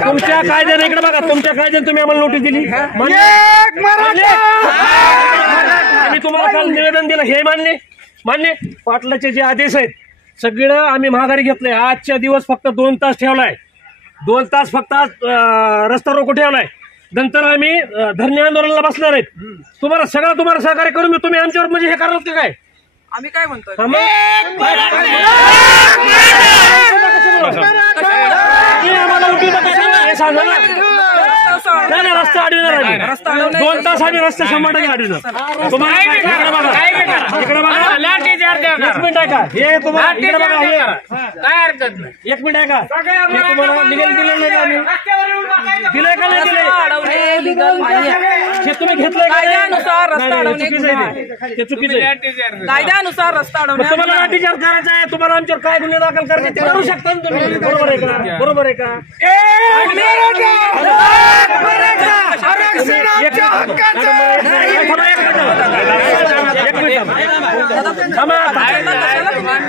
तुमच्या कायद्याने इकडे बघा, तुमच्या कायद्याने तुम्ही आम्हाला नोटीस दिली, आम्ही तुम्हाला काल निवेदन दिलं, हे मान्य पाटलाचे जे आदेश आहेत सगळं आम्ही माघारी घेतलंय. आजच्या दिवस फक्त 2 तास ठेवलाय, 2 तास फक्त रस्ता रोको ठेवलाय. नंतर आम्ही धरणे आंदोलनाला बसणार आहेत. तुम्हाला सहकार्य करून तुम्ही आमच्यावर म्हणजे हे कराल का काय? आम्ही काय म्हणतोय नाही रस्ता अडविणार, 2 तास आम्ही रस्ते 100% अडविणार. तुम्हाला इकडे बघा, एक मिनिट आहे का हे तुम्हाला इकडे बघा, हे काय हरकत नाही, एक मिनिट आहे का हे तुम्हाला लिगल दिलं नाही का? आम्ही दिलंय का नाही दिलंय? हे तुम्ही घेतलंय कायद्यानुसार रस्ता अडवणे ते चुकीचं आहे. कायद्यानुसार रस्ता अडवणे. तुम्हाला लाठीचार्ज करायचा आहे, तुम्हाला आमच्यावर काय गुन्हे दाखल करायचे ते करू शकता ना तुम्ही. बरोबर आहे का? बरोबर आहे का?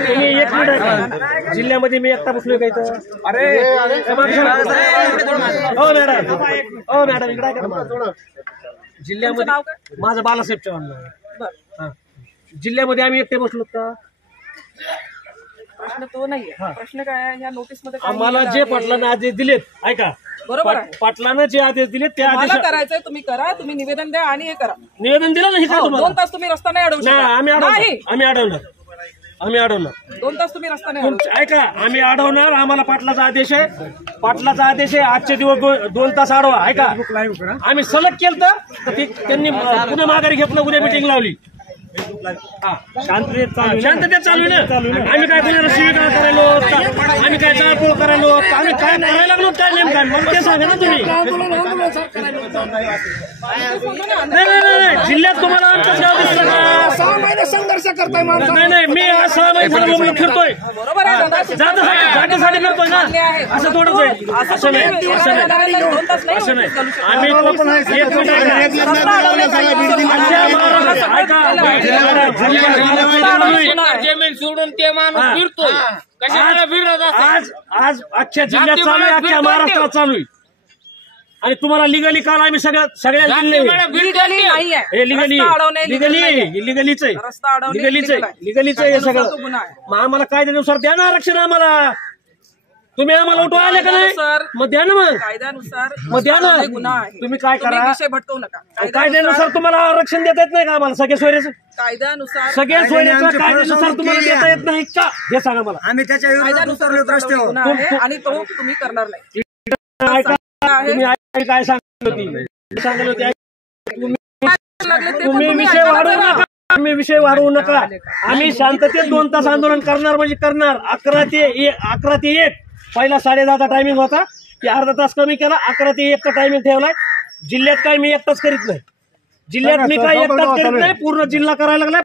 तुम्ही एक मिनिट जिल्ह्यामध्ये मी एकटा बसलोय का इथं? हो मॅडम इकडे जिल्ह्यामध्ये माझं बालासाहेब चव्हाण. जिल्ह्यामध्ये आम्ही एकटे बसलो का? प्रश्न तो नाहीये. प्रश्न काय आहे, या नोटीस मध्ये आम्हाला जे पाटलांना आदेश दिलेत, ऐका, बरोबर पाटलांना जे आदेश दिलेत त्या आदेश करायचंय तुम्ही करा, तुम्ही निवेदन द्या आणि हे करा. निवेदन दिलं नाही का तुम्हाला? 2 तास तुम्ही रस्ता नाही अडवू शकत. आम्ही अडवणार 2 तास तुम्ही रस्ता नाही अडवू. ऐका, आम्ही अडवणार. आम्हाला पाटलाचा आदेश आहे, आजचे दिवस 2 तास अडवा. ऐका, आम्ही सलग केलं तर त्यांनी पुन्हा माघारी घेतलं, उद्या मिटिंग लावली. शांततेत चालू ना. आम्ही काय कोणाला शिवीगाळ करायलो, आम्ही काय जाळपोळ करायलो, आम्ही काय करायला लागलो, काय नेमकं मग ते सांगा ना तुम्ही. नाही जिल्ह्यात तुम्हाला आमचं गाव दिसलं का? 6 महिने संघर्ष करताय माणसं. नाही मी आज 6 महिने झालं फिरतोय, बरोबर आहे दादा, जागेसाठी करतोय ना. असं थोडंच आहे, असं नाही. आम्ही जमीन सोडून ते माणूस फिरतोय, कशाला फिरत आज अख्ख्या जिल्ह्यात चालू आहे, अख्ख्या महाराष्ट्रात चालू आहे. आणि तुम्हाला लिगली काल आम्ही सगळ्या जिल्हे लिगलीच आहे सगळं. मग आम्हाला कायद्यानुसार द्या ना आरक्षण. आम्हाला तुम्ही आम्हाला उठवा आले का नाही? मग द्या ना. मग कायद्यानुसार मग द्या ना. तुम्ही काय करा, विषय भटकवू नका. कायद्यानुसार तुम्हाला आरक्षण देता येत नाही का? आम्हाला सगळ्या सोयऱ्याचं कायद्यानुसार तुम्हाला देता येत नाही का? हे सांगा मला. आम्ही त्याच्या विरोधात उतरलो रस्त्यावर आणि तो तुम्ही करणार नाही. तुम्ही काय सांगितलं होती? तुम्ही विषय वाढवू नका. आम्ही शांततेत 2 तास आंदोलन करणार म्हणजे करणार. 11 ते 1 पहिला 10:30चा टायमिंग होता, की अर्धा तास कमी केला, 11 ते 1चा टायमिंग ठेवलाय. जिल्ह्यात काय मी एकटाच करीत नाही, पूर्ण जिल्हा करायला लागलाय.